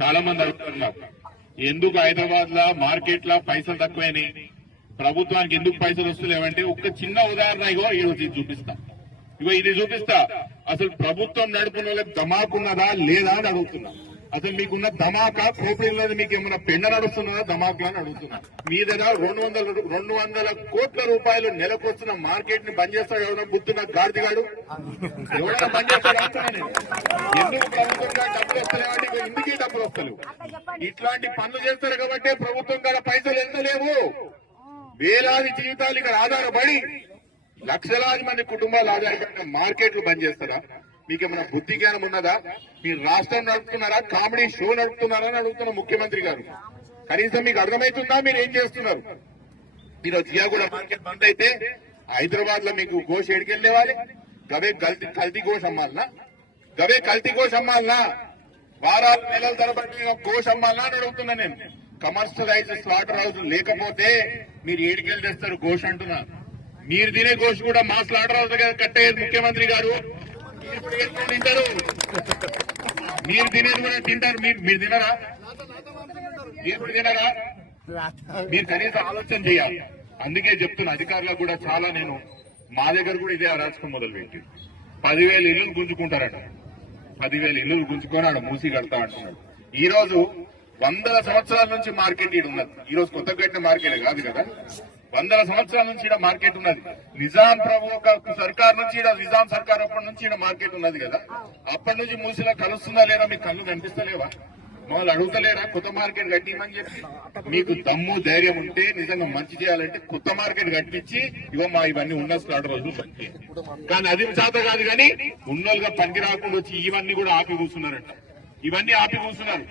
చాలా మంది అడుగుతున్నారు ఎందుకు హైదరాబాద్ లా మార్కెట్ లా పైసలు తక్కువైనాయి, ప్రభుత్వానికి ఎందుకు పైసలు వస్తలేవంటే ఒక చిన్న ఉదాహరణ ఇగో ఇది చూపిస్తా. ఇది చూపిస్తా. అసలు ప్రభుత్వం నడుపున వాళ్ళకి ధమాకున్నదా లేదా అని అడుగుతున్నా. అసలు మీకున్న ధమాకా కోపంలో మీకు ఏమన్నా పెండ నడుస్తున్నదా ధమాకా అని అడుగుతున్నా. మీ దగ్గర 200 కోట్ల రూపాయలు నెలకొస్తున్న మార్కెట్ ని బంద్ చేస్తాడు ఎవరైనా గుర్తున్న గాడిదిగాడు ఎవరైనా బంద్ చేస్తాడు అంటున్నా నేను. ఎందుకు ప్రభుత్వంగా డబ్బులు వస్తలేవంటే ఇందుకే డబ్బులు వస్తలేవు. ఇట్లాంటి పనులు చేస్తారు కాబట్టి ప్రభుత్వం కాడ పైసలు వెళ్తలేవు. వేలాది జీవితాలు ఇక్కడ ఆధారపడి లక్షలాది మంది కుటుంబాలు ఆధారపడిన మార్కెట్లు బంద్ చేస్తారా? మీకేమైనా బుద్ధి జ్ఞానం ఉన్నదా? మీరు రాష్ట్రం నడుపుతున్నారా, కామెడీ షో నడుపుతున్నారా అని అడుగుతున్న ముఖ్యమంత్రి గారు. కనీసం మీకు అర్థమవుతుందా మీరు ఏం చేస్తున్నారు? మీరు జియాగూడ మార్కెట్ బంద్ అయితే హైదరాబాద్ లో మీకు గోష్ ఎడికెళ్ళేవాలి, గవే కల్తీ గోష్ అమ్మాలనా? గవే కల్తీ గోష్ అమ్మాలనా? వారాలు నెలల తరబడి గోష్ అమ్మాలనా అని అడుగుతున్నా నేను. కమర్షియలైజ్ స్లాటర్ హౌస్ లేకపోతే మీరు ఏడికెళ్ళి తెస్తారు గోష్ అంటున్నా. మీరు తినే గోష్ కూడా మా స్లాటర్ హౌస్ దగ్గర కట్టేది ముఖ్యమంత్రి గారు. తింటారు, మీరు తినేది కూడా తింటారు. మీరు తినరా? మీరు కూడా తినరా? మీరు కనీసం ఆలోచన చేయాలి. అందుకే చెప్తున్నా అధికారులకు కూడా చాలా నేను మా దగ్గర కూడా ఇదే అరాచకం మొదలుపెట్టి 10,000 ఇల్లులు గుంజుకుంటారట. 10,000 ఇల్లులు గుంజుకొని ఆడ మూసి కడతా అంటున్నాడు. ఈ రోజు 100 సంవత్సరాల నుంచి మార్కెట్ ఈడ ఉన్నది. ఈ రోజు కొత్త కట్టిన మార్కెట్ కాదు కదా, 100 సంవత్సరాల నుంచి ఈడ మార్కెట్ ఉన్నది. నిజాం ప్రభు సర్కార్ నుంచి ఈడ నిజాం సర్కార్ అప్పటి నుంచి ఈడ మార్కెట్ ఉన్నది కదా. అప్పటి నుంచి మూసిలా కలుస్తుందా లేదా? మీకు కళ్ళు కనిపిస్తలేవా? మమ్మల్ని అడుగుతలేరా కొత్త మార్కెట్ కట్టిమని చెప్పి? మీకు దమ్ము ధైర్యం ఉంటే నిజంగా మంచి చేయాలంటే కొత్త మార్కెట్ కట్టించి ఇవన్నీ ఉన్న స్లాటర్ రోజులు పట్టి. కానీ అది చేత కాదు. కానీ ఉన్నోళ్ళుగా పనికి రాకుండా వచ్చి ఇవన్నీ కూడా ఆపి కూర్చున్నారంట. ఇవన్నీ ఆపి కూర్చున్నారు.